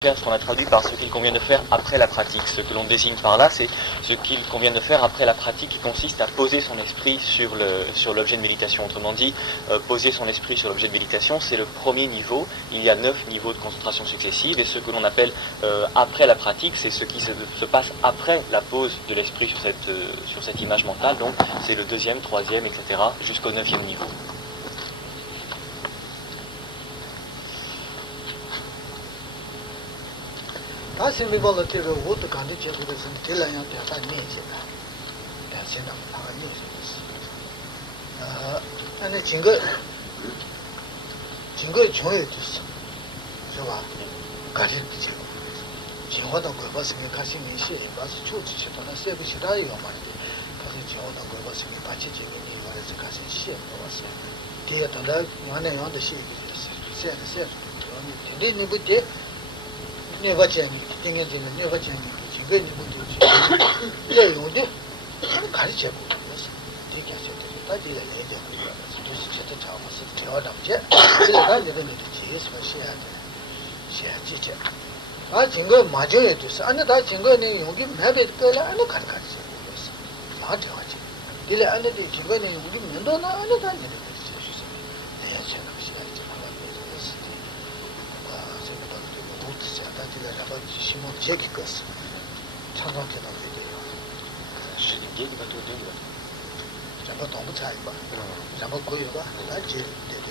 ce qu'on a traduit par ce qu'il convient de faire après la pratique. Ce que l'on désigne par là, c'est ce qu'il convient de faire après la pratique qui consiste à poser son esprit sur l'objet de méditation. Autrement dit, poser son esprit sur l'objet de méditation, c'est le premier niveau. Il y a 9 niveaux de concentration successive et ce que l'on appelle après la pratique, c'est ce qui se passe après la pose de l'esprit sur cette image mentale. Donc c'est le 2e, 3e, etc. jusqu'au 9e niveau. 다시 미발로티로 옷도 간디 제부에서 딜라야 다 내지다. 다시나 다 내지다. 아니 증거 정해 있어. 저봐. 가르치지. 정화도 그 것은 가신 이시 봐서 초치치도나 세부시다요 말이지. 가서 정화도 그 것은 같이 재미니 말해서 가신 시에 나왔어. 뒤에다가 만에 연도 시에 있어. 세. 근데 니부터 네버전이 땡겨지는 네버전이 지금 니부터 내용도 가르쳐 보면서 되게 하셔도 다들 내게 그래서 도시체도 잡아서 대화담제 그래서 내가 제에서 시야 돼. 시야지죠. 아 증거 맞아야 돼서 아니 다 증거는 여기 맵에 끌라 아니 가르쳐 보면서 다 대화지. 이래 안에 증거는 우리 면도나 아니 다 내가 그랬어. 내가 생각 시야 있잖아. Simon Jekikos. 참석해 놓으세요. 신기한 것도 되고. 잠깐 너무 잘 봐. 잠깐 고요가 아직 되죠.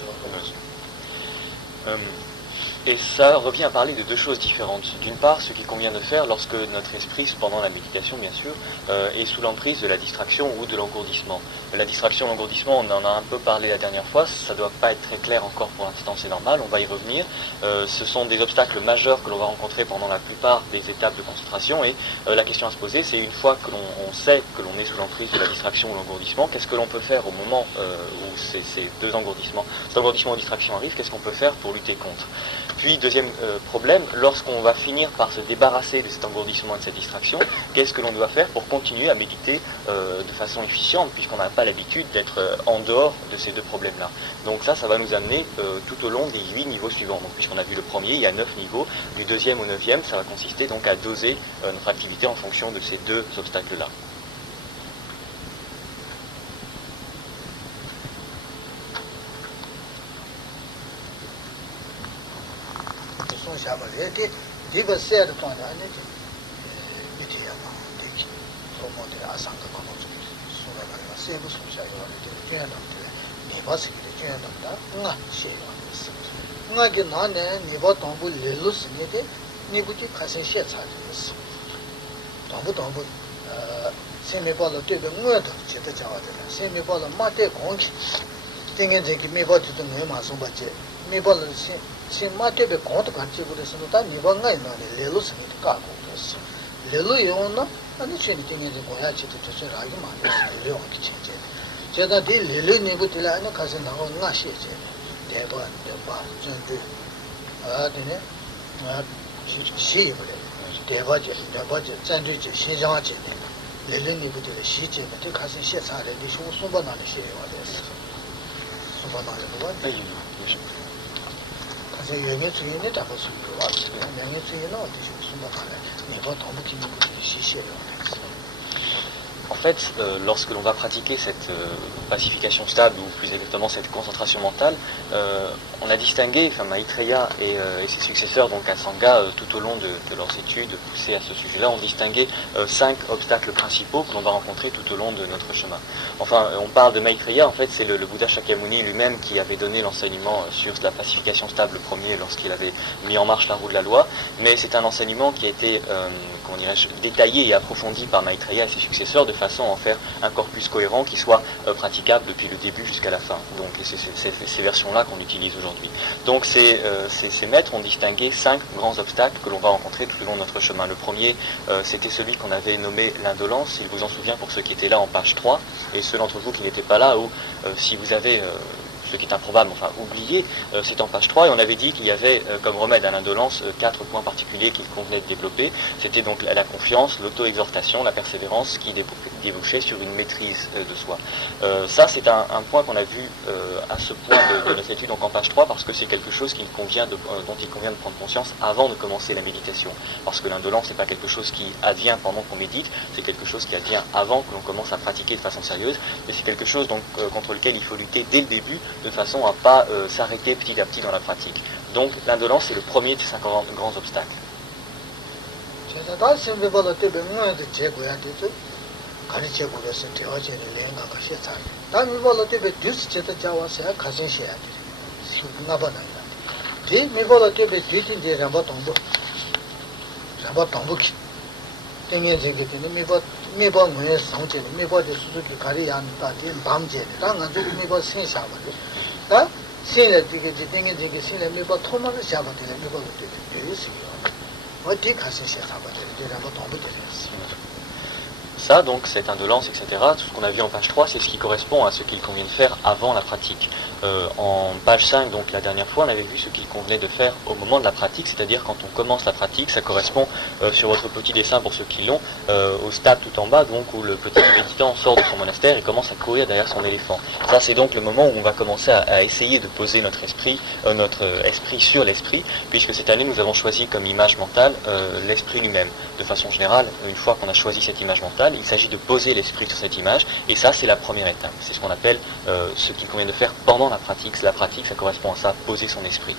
Et ça revient à parler de deux choses différentes. D'une part, ce qu'il convient de faire lorsque notre esprit, pendant la méditation bien sûr, est sous l'emprise de la distraction ou de l'engourdissement. La distraction, l'engourdissement, on en a un peu parlé la dernière fois, ça ne doit pas être très clair encore pour l'instant, c'est normal, on va y revenir. Ce sont des obstacles majeurs que l'on va rencontrer pendant la plupart des étapes de concentration et la question à se poser, c'est une fois que l'on sait que l'on est sous l'emprise de la distraction ou l'engourdissement, qu'est-ce que l'on peut faire au moment où ces deux engourdissements, cet engourdissement ou distraction arrive, qu'est-ce qu'on peut faire pour lutter contre? Puis, deuxième problème, lorsqu'on va finir par se débarrasser de cet engourdissement et de cette distraction, qu'est-ce que l'on doit faire pour continuer à méditer de façon efficiente, puisqu'on n'a pas l'habitude d'être en dehors de ces deux problèmes-là. Donc ça va nous amener tout au long des 8 niveaux suivants. Donc, puisqu'on a vu le premier, il y a 9 niveaux. Du 2e au 9e, ça va consister donc à doser notre activité en fonction de ces deux obstacles-là. Diva said upon the energy. Se matebe conta quanti por isso não tá nem vai ganhar lelo se não tá com isso lelo eu não ani cheni tem de goiás de tudo isso aí mas lelo que tinha já da de lelo nem botar lá não casa não nga cheje deba jandu né 시 대바제 jandu je 신장 je lelo nem botar 시 je 근데 가서 시 사래 니 소소바 나는 시 해야 돼 소바 나는 거 같아 영의 주인이 다 보수 왔어요. 영의 주인은 어디서 숨어가래? 내가 너무 기분이 시시해요. En fait, lorsque l'on va pratiquer cette pacification stable, ou plus exactement cette concentration mentale, on a distingué, Maitreya et ses successeurs, donc Asanga, tout au long de leurs études poussées à ce sujet-là, ont distingué 5 obstacles principaux que l'on va rencontrer tout au long de notre chemin. Enfin, on parle de Maitreya, en fait c'est le Bouddha Shakyamuni lui-même qui avait donné l'enseignement sur la pacification stable premier lorsqu'il avait mis en marche la roue de la loi, mais c'est un enseignement qui a été, détaillé et approfondi par Maitreya et ses successeurs de façon à en faire un corpus cohérent qui soit praticable depuis le début jusqu'à la fin. Donc c'est ces versions-là qu'on utilise aujourd'hui. Donc ces maîtres ont distingué 5 grands obstacles que l'on va rencontrer tout au long de notre chemin. Le premier, c'était celui qu'on avait nommé l'indolence, il vous en souvient pour ceux qui étaient là en page 3, et ceux d'entre vous qui n'étaient pas là, où si vous avez ce qui est improbable, enfin oublié, c'est en page 3, et on avait dit qu'il y avait comme remède à l'indolence 4 points particuliers qu'il convenait de développer. C'était donc la confiance, l'auto-exhortation, la persévérance qui débouchait sur une maîtrise de soi. Ça, c'est un point qu'on a vu à ce point de notre étude, donc en page 3, parce que c'est quelque chose dont il convient de prendre conscience avant de commencer la méditation. Parce que l'indolence, c'est pas quelque chose qui advient pendant qu'on médite, c'est quelque chose qui advient avant que l'on commence à pratiquer de façon sérieuse, mais c'est quelque chose donc contre lequel il faut lutter dès le début, de façon à ne pas s'arrêter petit à petit dans la pratique. Donc l'indolence, c'est le premier de ces 5 grands obstacles. Ça, donc, cette indolence, etc., tout ce qu'on a vu en page 3, c'est ce qui correspond à ce qu'il convient de faire avant la pratique. En page 5, donc la dernière fois, on avait vu ce qu'il convenait de faire au moment de la pratique, c'est-à-dire quand on commence la pratique, ça correspond sur votre petit dessin pour ceux qui l'ont, au stade tout en bas, donc où le petit méditant sort de son monastère et commence à courir derrière son éléphant. Ça, c'est donc le moment où on va commencer à essayer de poser notre esprit sur l'esprit, puisque cette année, nous avons choisi comme image mentale l'esprit lui-même. De façon générale, une fois qu'on a choisi cette image mentale, il s'agit de poser l'esprit sur cette image, et ça, c'est la première étape. C'est ce qu'on appelle ce qu'il convient de faire pendant la pratique. La pratique, ça correspond à ça, poser son esprit.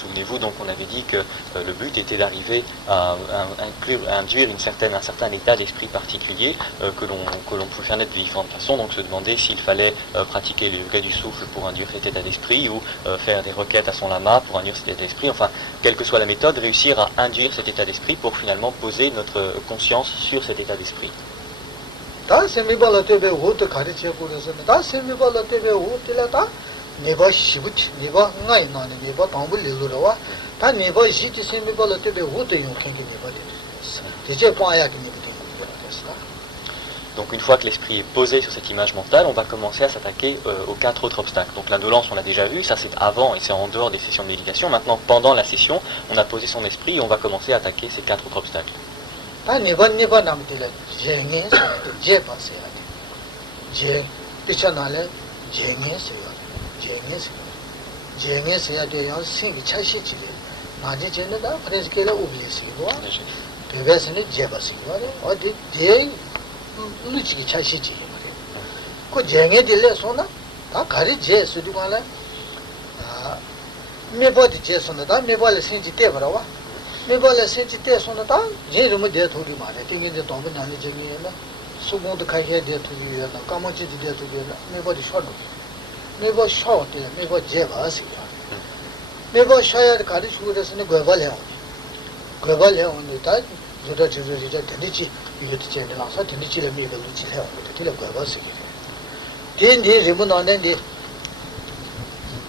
Souvenez-vous, donc on avait dit que le but était d'arriver à induire un certain état d'esprit particulier que l'on pouvait faire naître de différentes façons, donc se demander s'il fallait pratiquer le yoga du souffle pour induire cet état d'esprit ou faire des requêtes à son lama pour induire cet état d'esprit, enfin, quelle que soit la méthode, réussir à induire cet état d'esprit pour finalement poser notre conscience sur cet état d'esprit. 네바 시부티 네바 나이 나네 네바 담불 레로와 다 네바 시티 세미발로 때베 우도 용ken기 네바 데스 제제 빠야기 네비디 데스까. Donc une fois que l'esprit est posé sur cette image mentale, on va commencer à s'attaquer aux 4 autres obstacles. Donc l'indolence, on l'a déjà vu, ça c'est avant et c'est en dehors des sessions de méditation. Maintenant, pendant la session, on a posé son esprit et on va commencer à attaquer ces 4 autres obstacles. 다 네바 남들라 제네 제 빠세야 제 피차나래 제네세요 제네세야 돼요 생기 차시지 나제 제네다 프레스케라 오비스리고 베베스네 제바시요 어디 제 루치기 차시지 그 제네 딜레소나 다 가리 제 수디관라 아 메버디 제소나 다 메벌 생지 때버와 메벌 생지 때소나 다 제르모 데토리 마레 띵인데 도문나니 제기나 수공도 가게 데토리야 까마치디 데토리야 메버디 셔도 네버 셔때 네버 제바시야 네버 셔야 가리 수고됐으니 괴발해요 괴발해요니다 저저저저 데리지 이것도 제대로서 데리지를 미를 루치해요 데리를 괴발시기 데니 리문안데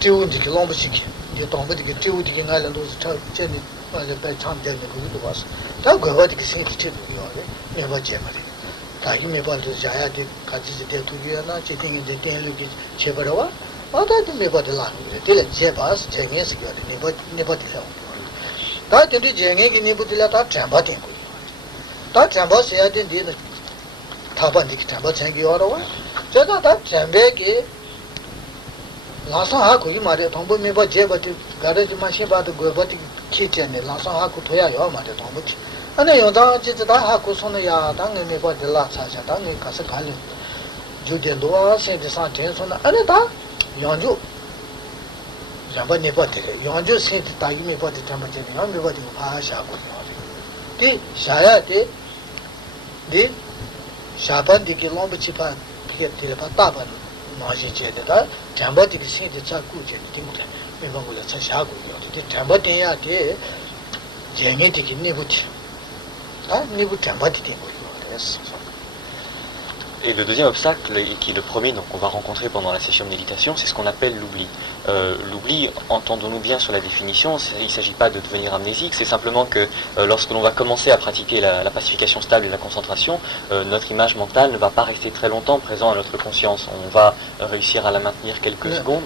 띄우디 킬로미터씩 이제 동부디게 띄우디게 나란도 저 제니 맞아 배 참되는 거도 와서 다 괴발디게 생기 치도요 네버 제바리 다이 메발도 자야디 같이 데투기야나 지팅인데 땡르기 제버와 아다도 메발라 데레 제바스 쟁에스기야 네버디라 다 데리 쟁에기 네버디라 다 잠바데 다 잠바스야 된디 타반디기 잠바 쟁기요라와 저다 다 잠베기 라사하고 이 말에 동부 메바 제바디 가르지 마시바도 고바디 키체네 라사하고 토야요 말에 동부티 아니 요다 지다 하고 손이야 당에 메바들라 차차 당에 가서 갈래 주제 노아 세대사 전선은 아니 다 연주 잡아 네바데 연주 세대 다 이미 바데 담아제 연메바데 파샤고 디 샤야데 디 샤반디기 롬부치파 피에티르파 따바 마지제데다 잠바디기 세대 자꾸제 디무데 메바고라 차샤고 디 잠바데야데 쟁에디기 네부티 아 니부 잠바디 되는 거예요. Et le deuxième obstacle, et qui est le premier qu'on va rencontrer pendant la session de méditation, c'est ce qu'on appelle l'oubli. L'oubli, entendons-nous bien sur la définition, il ne s'agit pas de devenir amnésique, c'est simplement que lorsque l'on va commencer à pratiquer la pacification stable et la concentration, notre image mentale ne va pas rester très longtemps présent à notre conscience. On va réussir à la maintenir quelques secondes.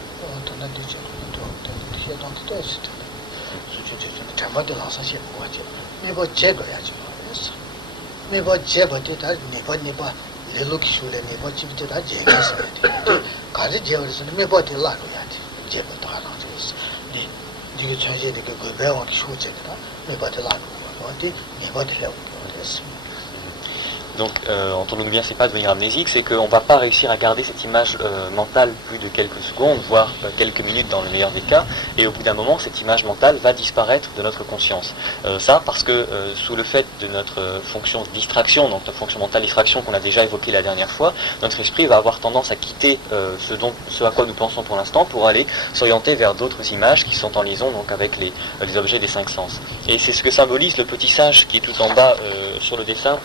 Donc, entendons-nous bien, c'est pas devenir amnésique, c'est qu'on ne va pas réussir à garder cette image mentale plus de quelques secondes, voire quelques minutes dans le meilleur des cas, et au bout d'un moment, cette image mentale va disparaître de notre conscience. Ça parce que sous le fait de notre fonction de distraction, donc notre fonction mentale distraction qu'on a déjà évoquée la dernière fois, notre esprit va avoir tendance à quitter ce à quoi nous pensons pour l'instant pour aller s'orienter vers d'autres images qui sont en liaison donc avec les objets des cinq sens. Et c'est ce que symbolise le petit singe qui est tout en bas sur le dessin,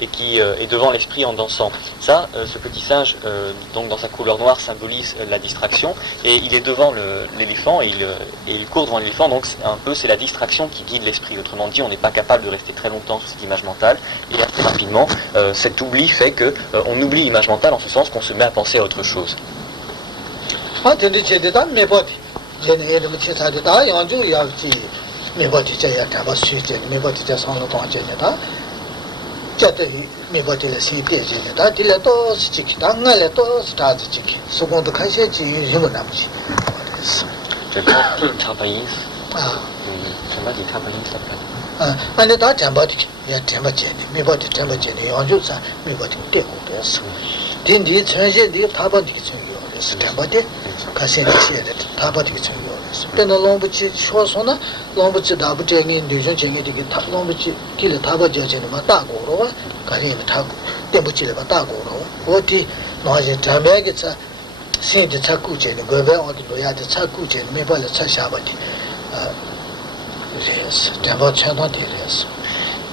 et qui est devant l'esprit en dansant. Ça, ce petit singe, donc dans sa couleur noire, symbolise la distraction, et il est devant l'éléphant, et il court devant l'éléphant, donc c'est la distraction qui guide l'esprit. Autrement dit, on n'est pas capable de rester très longtemps sur cette image mentale, et assez rapidement, cet oubli fait qu'on oublie l'image mentale en ce sens qu'on se met à penser à autre chose.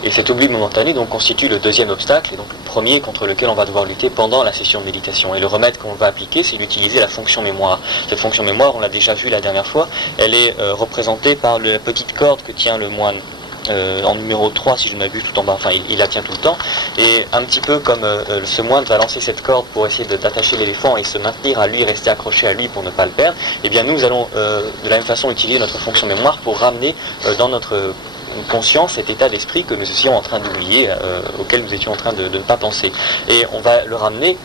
Et cet oubli momentané donc constitue le deuxième obstacle, et donc le premier contre lequel on va devoir lutter pendant la session de méditation. Et le remède qu'on va appliquer, c'est d'utiliser la fonction mémoire. Cette fonction mémoire, on l'a déjà vu la dernière fois, elle est représentée par la petite corde que tient le moine en numéro 3, si je ne m'abuse, tout en bas, enfin il la tient tout le temps, et un petit peu comme ce moine va lancer cette corde pour essayer d'attacher l'éléphant et se maintenir à lui, rester accroché à lui pour ne pas le perdre, et bien nous allons de la même façon utiliser notre fonction mémoire pour ramener dans notre conscience cet état d'esprit que nous étions en train d'oublier, auquel nous étions en train de ne pas penser. Et on va le ramener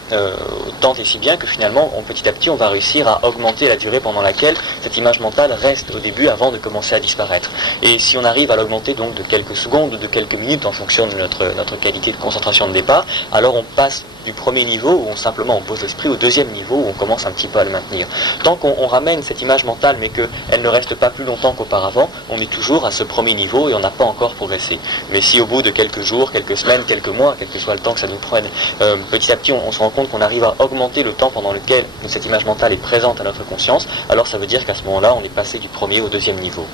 tant et si bien que finalement, petit à petit, on va réussir à augmenter la durée pendant laquelle cette image mentale reste au début avant de commencer à disparaître. Et si on arrive à l'augmenter donc de quelques secondes ou de quelques minutes en fonction de notre qualité de concentration de départ, alors on passe du premier niveau où simplement on pose l'esprit au deuxième niveau où on commence un petit peu à le maintenir. Tant qu'on ramène cette image mentale mais qu'elle ne reste pas plus longtemps qu'auparavant, on est toujours à ce premier niveau et on n'a pas encore progressé. Mais si au bout de quelques jours, quelques semaines, quelques mois, quel que soit le temps que ça nous prenne, petit à petit on se rend compte qu'on arrive à augmenter le temps pendant lequel cette image mentale est présente à notre conscience, alors ça veut dire qu'à ce moment-là on est passé du premier au deuxième niveau.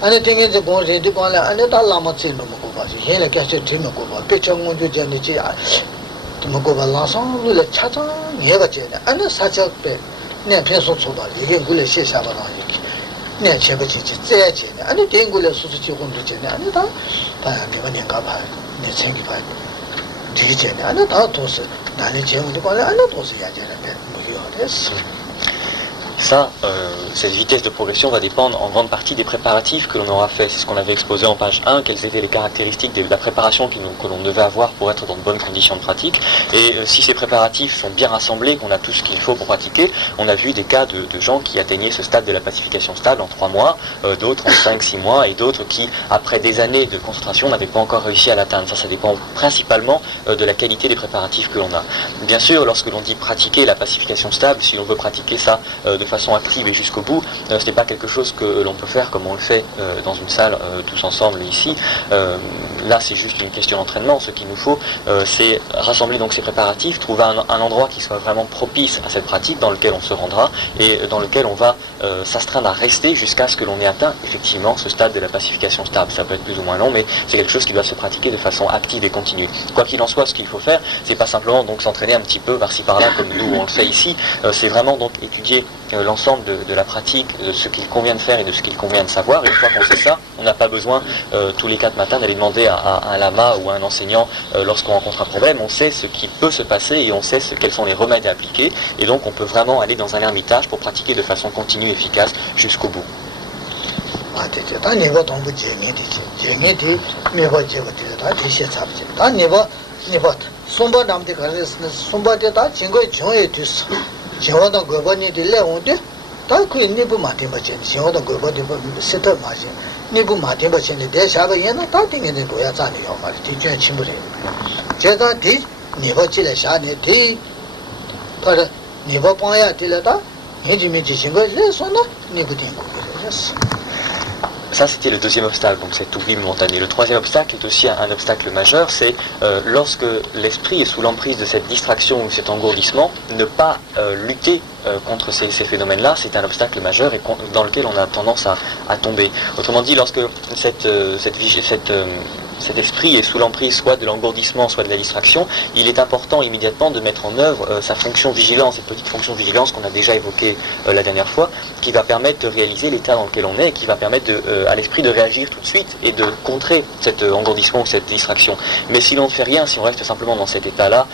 ane tengen ze gong re di gong le ane ta lama tse no mo ba ji yen le kya che tri no ko ba pe chang ngon ju je ne ji mo ko ba la sang lu le cha cha nye ga je ne ane sa cha pe ne pe so so ba ye gu le xie sha ba la yi ne che ba ji ji zhe je ne ane den gu le su su ji gong ju je ne ane ta ta ne ba ne ga ba ne chen gi ba ji je ne ane ta to se na ne je mo de ba ane to se ya je ne mo yo de Ça, cette vitesse de progression va dépendre en grande partie des préparatifs que l'on aura fait. C'est ce qu'on avait exposé en page 1, quelles étaient les caractéristiques de la préparation que l'on devait avoir pour être dans de bonnes conditions de pratique. Et si ces préparatifs sont bien rassemblés, qu'on a tout ce qu'il faut pour pratiquer, on a vu des cas de gens qui atteignaient ce stade de la pacification stable en 3 mois, d'autres en 5-6 mois, et d'autres qui, après des années de concentration, n'avaient pas encore réussi à l'atteindre. Ça dépend principalement de la qualité des préparatifs que l'on a. Bien sûr, lorsque l'on dit pratiquer la pacification stable, si l'on veut pratiquer ça de façon active et jusqu'au bout, ce n'est pas quelque chose que l'on peut faire comme on le fait dans une salle tous ensemble ici. Là, c'est juste une question d'entraînement. Ce qu'il nous faut, c'est rassembler donc ces préparatifs, trouver un endroit qui soit vraiment propice à cette pratique, dans lequel on se rendra et dans lequel on va s'astreindre à rester jusqu'à ce que l'on ait atteint effectivement ce stade de la pacification stable. Ça peut être plus ou moins long, mais c'est quelque chose qui doit se pratiquer de façon active et continue. Quoi qu'il en soit, ce qu'il faut faire, c'est pas simplement donc s'entraîner un petit peu par-ci par-là comme nous on le fait ici, c'est vraiment donc étudier l'ensemble de la pratique, de ce qu'il convient de faire et de ce qu'il convient de savoir. Et une fois qu'on sait ça, on n'a pas besoin tous les 4 matins d'aller demander à un lama ou à un enseignant lorsqu'on rencontre un problème. On sait ce qui peut se passer et on sait quels sont les remèdes à appliquer. Et donc on peut vraiment aller dans un ermitage pour pratiquer de façon continue et efficace jusqu'au bout. 지원도 거번이 들래 온데 다 그게 니부 마템 버전 지원도 거번이 세터 마지 니부 마템 버전에 대샤가 얘는 다 띵는 거야 자네요 말이 뒤에 침부래 제가 뒤 니버지래 샤네 뒤 para 니버 봐야 들려다 해지미지 신거를 손나 니부 띵고 그랬어. Ça, c'était le deuxième obstacle, donc cet oubli momentané. Le troisième obstacle est aussi un obstacle majeur, c'est lorsque l'esprit est sous l'emprise de cette distraction ou cet engourdissement, ne pas lutter contre ces phénomènes-là, c'est un obstacle majeur et dans lequel on a tendance à tomber. Autrement dit, lorsque cet esprit est sous l'emprise soit de l'engourdissement, soit de la distraction, il est important immédiatement de mettre en œuvre sa fonction vigilance, cette petite fonction vigilance qu'on a déjà évoquée la dernière fois, qui va permettre de réaliser l'état dans lequel on est et qui va permettre à l'esprit de réagir tout de suite et de contrer cet engourdissement ou cette distraction. Mais si l'on ne fait rien, si on reste simplement dans cet état-là,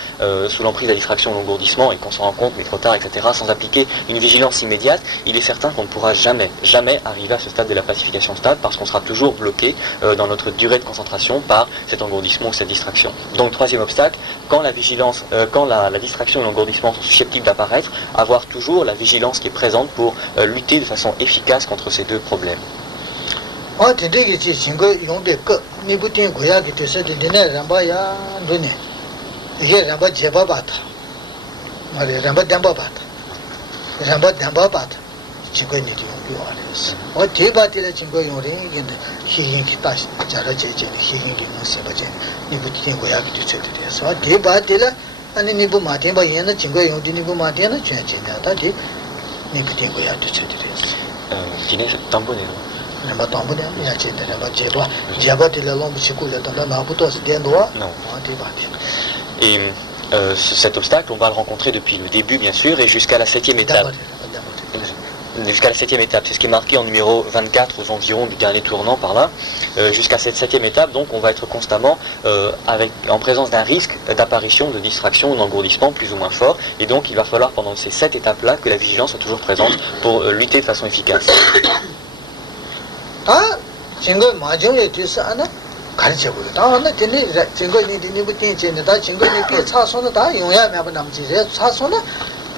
sous l'emprise de la distraction ou de l'engourdissement et qu'on s'en rend compte, mais trop tard, etc., sans appliquer une vigilance immédiate, il est certain qu'on ne pourra jamais arriver à ce stade de la pacification stable parce qu'on sera toujours bloqué dans notre durée de concentration par cet engourdissement ou cette distraction. Donc troisième obstacle, quand la vigilance, quand la distraction et l'engourdissement sont susceptibles d'apparaître, avoir toujours la vigilance qui est présente pour lutter de façon efficace contre ces deux problèmes. 대바티라 친구 요랭이는 희hin기 다시 자라제제 희hin기 무세바제 니부티는 고야기도 쳐드려서 대바티라 아니 니부 마템바 얘는 친구 용디 니부 마템은 전체냐 다디 니부티는 고야기도 쳐드려서 Dîner tamboné. 나 tamboné 야 제대로 봐 제바 제바티라 롬 치고를 단다 나부터스 된도와 대바티 Et cet obstacle, on va le rencontrer depuis le début bien sûr et jusqu'à la 7e étape. Jusqu'à la 7e étape, c'est ce qui est marqué en numéro 24 aux environs du dernier tournant par là. Jusqu'à cette 7e étape, donc on va être constamment en présence d'un risque d'apparition, de distraction ou d'engourdissement plus ou moins fort. Et donc il va falloir pendant ces 7 étapes-là que la vigilance soit toujours présente pour lutter de façon efficace.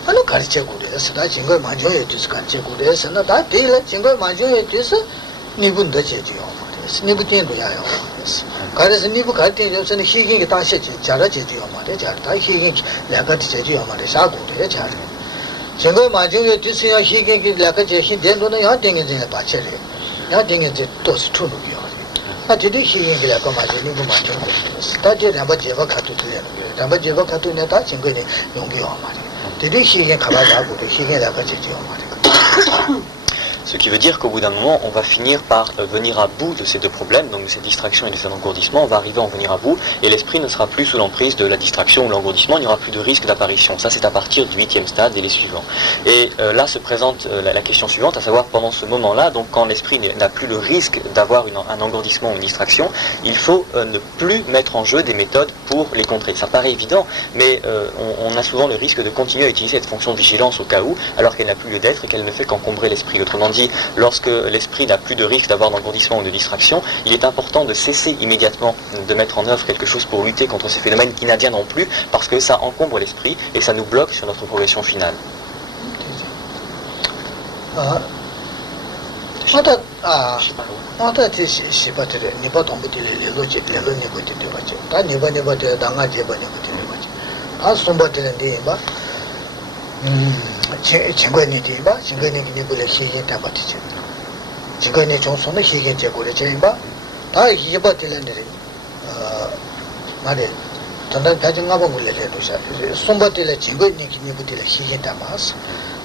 하나 가르쳐고래서 다 증거 만족에 뒤서 가르쳐고래서 다 대라 증거 만족에 뒤서 니분도 제지요 말이야. 니부팅도 야요. 그래서 니부 가르쳐줘서는 희경이 다시 잘아 제지요 말이야. 잘다 희경 내가 제지요 말이야. 사고래 잘. 증거 만족에 뒤서야 희경이 내가 제시 된도는 야 땡이제 받쳐래. 야 땡이제 또스 투루요. 아 뒤도 희경이 내가 맞지 니부 만족고. 다 제가 제가 가도 돼요. 다 제가 가도 내가 증거니 용기요 말이야. Ce qui veut dire qu'au bout d'un moment, on va finir par venir à bout de ces deux problèmes, donc de cette distraction et de cet engourdissement, on va arriver à en venir à bout, et l'esprit ne sera plus sous l'emprise de la distraction ou l'engourdissement, il n'y aura plus de risque d'apparition. Ça, c'est à partir du 8e stade et les suivants. Et là se présente la question suivante, à savoir pendant ce moment-là, donc quand l'esprit n'a plus le risque d'avoir un engourdissement ou une distraction, il faut ne plus mettre en jeu des méthodes pour les contrer. Ça paraît évident, mais on a souvent le risque de continuer à utiliser cette fonction de vigilance au cas où, alors qu'elle n'a plus lieu d'être et qu'elle ne fait qu'encombrer l'esprit. Autrement dit, lorsque l'esprit n'a plus de risque d'avoir d'engourdissement ou de distraction, il est important de cesser immédiatement de mettre en œuvre quelque chose pour lutter contre ces phénomènes qui n'adviendront plus, parce que ça encombre l'esprit et ça nous bloque sur notre progression finale. 전단 가진 가본 걸 내려도서 손바들에 진거 얘기 니부들 희희다 마스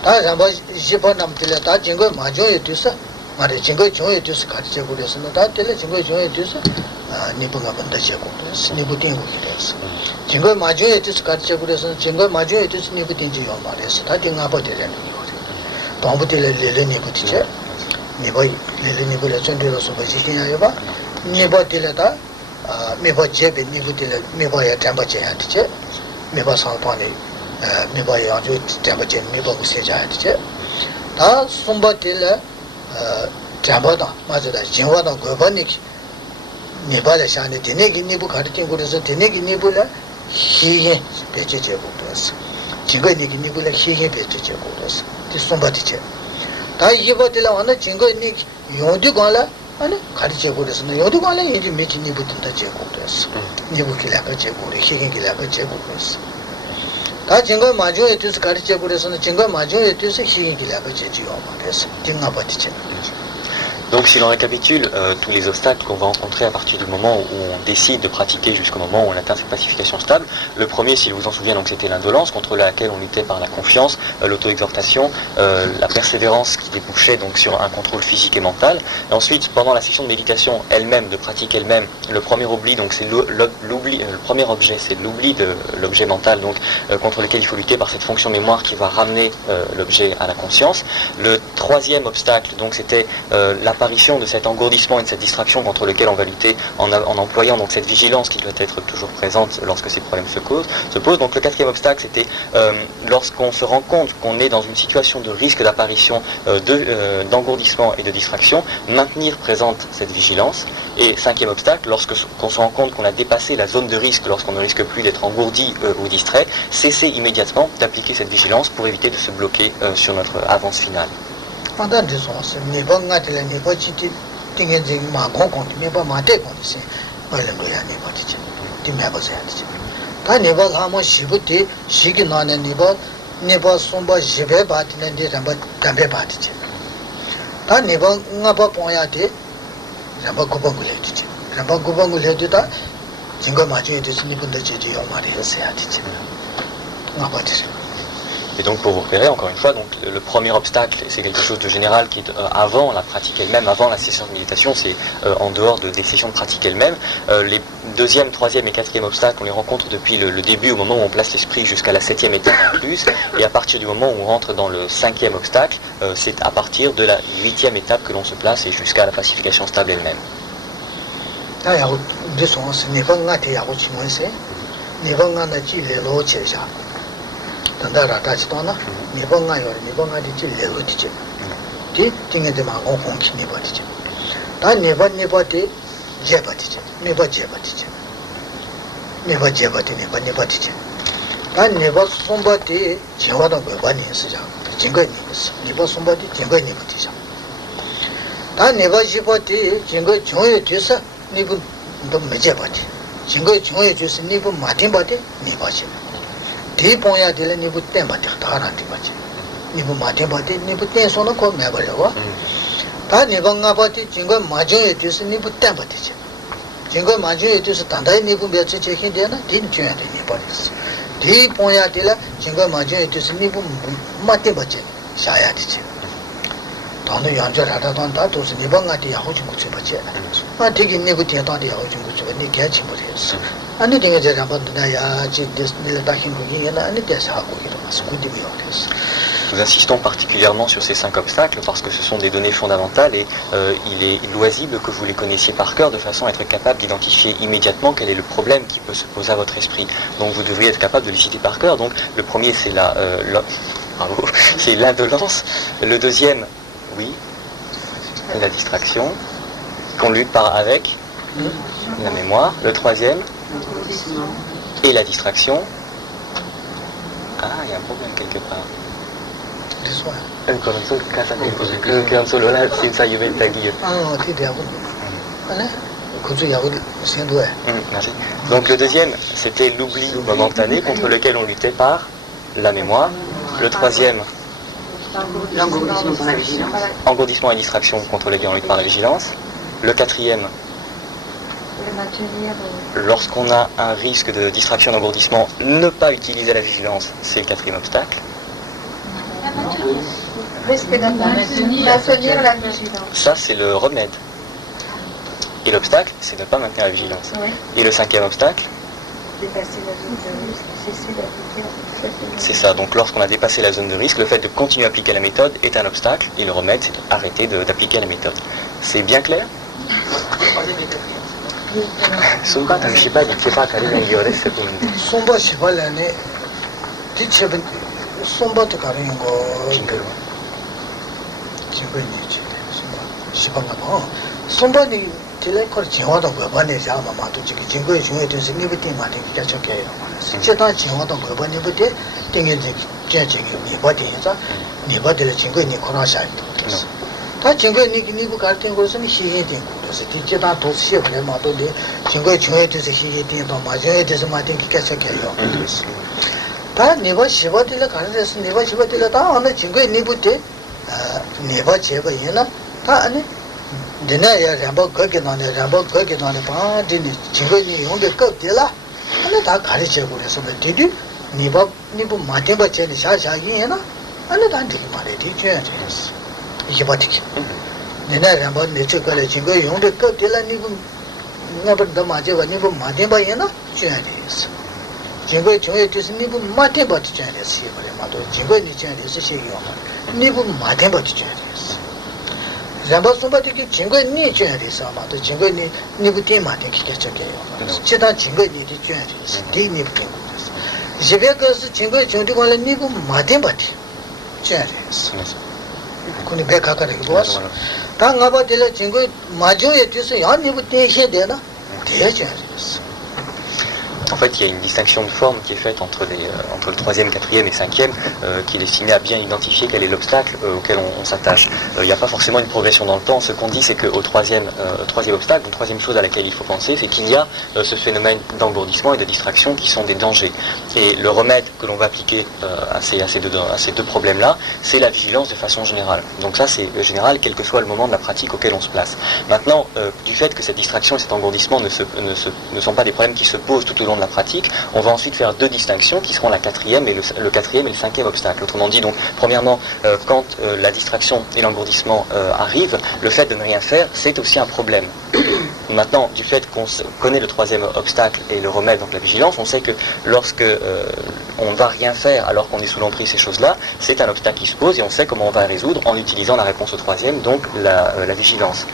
다 잡아 집어 남들 다 진거 마저에 뒤서 말에 진거 조에 뒤서 같이 그래서는 다 텔레 진거 조에 뒤서 니부가 본다 제고 그래서 니부팅 거 그래서 진거 마저에 뒤서 같이 그래서 진거 마저에 뒤서 니부팅 지요 말에서 다 띵아 버들에 동부들 레레 니부티체 니보이 레레 니부를 전들어서 보시기야 봐 니부들다 मेबा जेबे निबुतिले मेबाया टेम्परेचर आतिचे मेबा सालपाने मेबाया जो टेम्परेचर मेबा उसे जातिचे ता सुम्बातिले टेम्परेचर माजदा जिवादा गोबानिक मेबाले शाने दिनेगी निबु खाटिन गुरस दिनेगी निबुला हिगे बेचेचे गुरस जिगनिगी निबुला हिगे बेचेचे गुरस ति सुम्बातिचे ता इबतिले वाना जिगनिक योदि गाला 아니 가르쳐 버렸으면 여도 관련 이제 미친이 붙은다 제고 그랬어. 니부기라가 제고 희경기라가 제고 그랬어. 다 증거 마주에 뜻 가르쳐 버렸으면 증거 마주에 뜻 희경기라가 제지요 말했어. 띵나 버티지. Donc si l'on récapitule tous les obstacles qu'on va rencontrer à partir du moment où on décide de pratiquer jusqu'au moment où on atteint cette pacification stable, le premier, si vous vous en souvenez, donc c'était l'indolence contre laquelle on luttait par la confiance, l'auto-exhortation, la persévérance qui débouchait donc sur un contrôle physique et mental. Et ensuite, pendant la session de méditation elle-même, de pratique elle-même, le premier oubli, donc c'est l'oubli, le premier objet, c'est l'oubli de l'objet mental, donc contre lequel il faut lutter par cette fonction mémoire qui va ramener l'objet à la conscience. Le troisième obstacle, donc c'était l'apparition de cet engourdissement et de cette distraction contre lequel on va lutter en employant donc cette vigilance qui doit être toujours présente lorsque ces problèmes se posent. Donc le quatrième obstacle, c'était lorsqu'on se rend compte qu'on est dans une situation de risque d'apparition d'engourdissement et de distraction, maintenir présente cette vigilance. Et cinquième obstacle, lorsqu'on se rend compte qu'on a dépassé la zone de risque, lorsqu'on ne risque plus d'être engourdi ou distrait, cesser immédiatement d'appliquer cette vigilance pour éviter de se bloquer sur notre avance finale. Pendant des ans, n'est pas ngati la n'est pas chiti tinge jing ma gon kon n'est pas maté kon c'est moi le goya n'est pas chiti ti me ba sa chiti ta n'est pas hamo shibuti shigi na n'est pas somba jibe ba ti ne ramba dambe ba ti ta n'est pas ngaba poya te ramba gobangu le ti ramba gobangu le ti ta jinga ma ji de ni bunda ji yo ma de sa ti ngaba ti. Et donc pour vous repérer, encore une fois, donc le premier obstacle, c'est quelque chose de général qui est avant la pratique elle-même, avant la session de méditation, c'est en dehors des sessions de pratique elle-même. Les deuxième, troisième et quatrième obstacles, on les rencontre depuis le début, au moment où on place l'esprit jusqu'à la 7e étape en plus, et à partir du moment où on rentre dans le 5e obstacle, c'est à partir de la 8e étape que l'on se place et jusqu'à la pacification stable elle-même. 단다라 다시 또나 니번가요 니번가디 질레로디지 디 띵에데 마고 공기 니버디지 다 니버디 제바디지 니버 제바디지 니버 제바디 니버 니버디지 다 니버 손바디 제와다 거 많이 쓰자 진거 니버스 니버 손바디 진거 니버디자 다 니버 제바디 진거 종요 돼서 니버 너 메제바디 진거 종요 돼서 니버 마틴바디 니버지 디 pon야 될 니부 땜바디 다라디 바지 니부 마테바디 니부 땜소는 거 매버려와 다 니방가바디 진거 마저에 뒤서 니부 땜바디지 진거 마저에 뒤서 단다이 니부 몇째 제힌데나 딘 줘야 돼 니버리스 디 pon야 될 진거 마저에 뒤서 니부 마테바지 샤야디지 dans le养着他的当都是你帮俺的也好久不去不见，啊，这个你不点当的也好久不去，你干起不来是，啊，你这个在上班的呀，这你来打辛苦人家那你点啥过去了嘛，是固定不要的是。Nous insistons particulièrement sur ces 5 obstacles parce que ce sont des données fondamentales et il est loisible que vous les connaissiez par cœur de façon à être capable d'identifier immédiatement quel est le problème qui peut se poser à votre esprit. Donc vous devriez être capable de les citer par cœur. Donc le premier c'est c'est l'indolence. Le deuxième, oui, la distraction qu'on lutte avec la mémoire. Le troisième et la distraction. Ah, il y a un problème quelque part. Merci. Donc le deuxième, c'était l'oubli momentané contre lequel on luttait par la mémoire. Le troisième, engourdissement et distraction contre lesquels on lutte par la vigilance. Le quatrième, lorsqu'on a un risque de distraction, d'engourdissement, ne pas utiliser la vigilance, c'est le quatrième obstacle. Ça, c'est le remède. Et l'obstacle, c'est de ne pas maintenir la vigilance. Oui. Et le cinquième obstacle, c'est ça. Donc lorsqu'on a dépassé la zone de risque, le fait de continuer à appliquer la méthode est un obstacle. Et le remède, c'est d'arrêter d'appliquer la méthode. C'est bien clair? 다 증거 니고 갈땐 거서 희게 된 거서 뒤에다 도시에 그래 마도데 증거 중에 돼서 희게 된도 맞아야 돼서 맞은 게 깨쳐게요. 다 네바 시바들 가르쳐서 네바 시바들 다 어느 증거 니부터 네바 제바 얘나 다 아니 내나야 잠바 거기 나네 잠바 거기 나네 봐 되니 증거 니 용게 겁들라 아니 다 가르쳐 그래서 뒤뒤 네바 니부 맞대 받자니 샤샤기 얘나 아니 다 되게 말해 뒤져야 돼. 이게 바티기. 내가 한번 내적 걸에 증거 용도 끝들라 니고 나버다 맞아 봐 니고 맞대 봐야나 줘야 돼서. 증거 중에 뜻은 니고 맞대 받지 줘야 돼서 그래 맞도 증거 니 줘야 돼서 시요. 니고 맞대 받지 줘야 돼서. 잠바 소바티기 증거 니 줘야 돼서 맞도 증거 니고 때 맞대 기게 줘게요. 제가 증거 니 줘야 돼서 니 받게 돼서. 집에 가서 증거 중도 걸에 니고 맞대 받지 줘야 돼서. 그니 배가가리 보았어. 다 나바들 친구 마저에 뒤서 야니부 대해되나? 대해줘야지. En fait, il y a une distinction de forme qui est faite entre le troisième, quatrième et cinquième, qui est destinée à bien identifier quel est l'obstacle auquel on s'attache. Il n'y a pas forcément une progression dans le temps. Ce qu'on dit, c'est qu'au troisième obstacle, la troisième chose à laquelle il faut penser, c'est qu'il y a ce phénomène d'engourdissement et de distraction qui sont des dangers. Et le remède que l'on va appliquer à ces deux problèmes-là, c'est la vigilance de façon générale. Donc ça, c'est général, quel que soit le moment de la pratique auquel on se place. Maintenant, du fait que cette distraction et cet engourdissement ne sont pas des problèmes qui se posent tout au long de la pratique, on va ensuite faire deux distinctions qui seront le quatrième et le cinquième obstacle. Autrement dit, donc, premièrement, quand la distraction et l'engourdissement arrivent, le fait de ne rien faire, c'est aussi un problème. Maintenant, du fait qu'on connaît le troisième obstacle et le remède, donc la vigilance, on sait que lorsque on ne va rien faire alors qu'on est sous l'emprise de ces choses-là, c'est un obstacle qui se pose et on sait comment on va le résoudre en utilisant la réponse au troisième, donc la vigilance.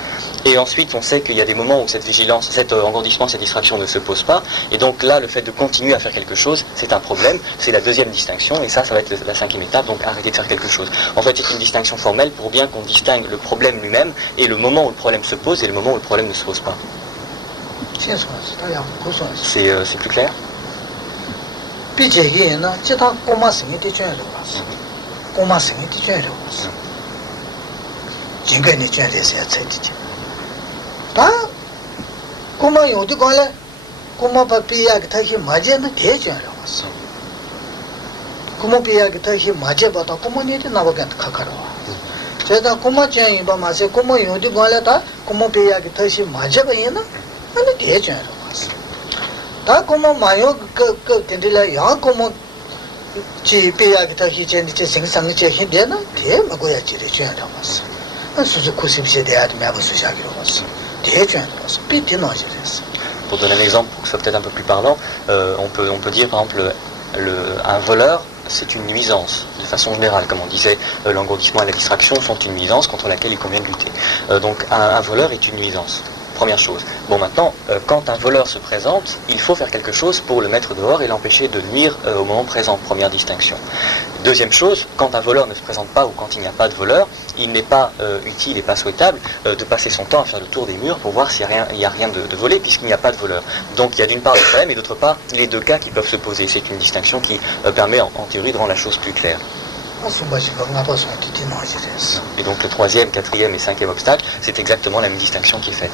Et ensuite, on sait qu'il y a des moments où cette vigilance, cet engourdissement, cette distraction ne se pose pas, et donc là, le fait de continuer à faire quelque chose, c'est un problème, c'est la deuxième distinction, et ça va être la cinquième étape, donc arrêter de faire quelque chose. En fait, c'est une distinction formelle pour bien qu'on distingue le problème lui-même, et le moment où le problème se pose, et le moment où le problème ne se pose pas. C'est plus clair? 다 고마 요도 걸래 고마 바피야 다시 맞으면 되잖아 왔어 고마 비야기 다시 맞아 봐도 고모니한테 나보게 가까워 제가 고마 쟁이 봐 마세 고마 요도 걸래다 고마 비야기 다시 맞아 봐야나 아니 되잖아 왔어 다 고마 마요 그 근데라 야 고마 지 비야기 다시 쟁이 생상이 제 힘되나 돼 먹어야 지르잖아 왔어 Pour donner un exemple, pour que ce soit peut-être un peu plus parlant, on peut dire par exemple un voleur, c'est une nuisance, de façon générale. Comme on disait, l'engourdissement et la distraction sont une nuisance contre laquelle il convient de lutter. Donc un voleur est une nuisance. Première chose. Bon, maintenant, quand un voleur se présente, il faut faire quelque chose pour le mettre dehors et l'empêcher de nuire au moment présent. Première distinction. Deuxième chose, quand un voleur ne se présente pas ou quand il n'y a pas de voleur, il n'est pas utile et pas souhaitable de passer son temps à faire le tour des murs pour voir s'il n'y a rien de volé puisqu'il n'y a pas de voleur. Donc il y a d'une part le problème et d'autre part les deux cas qui peuvent se poser. C'est une distinction qui permet en théorie de rendre la chose plus claire. Et donc le troisième, quatrième et cinquième obstacle, c'est exactement la même distinction qui est faite.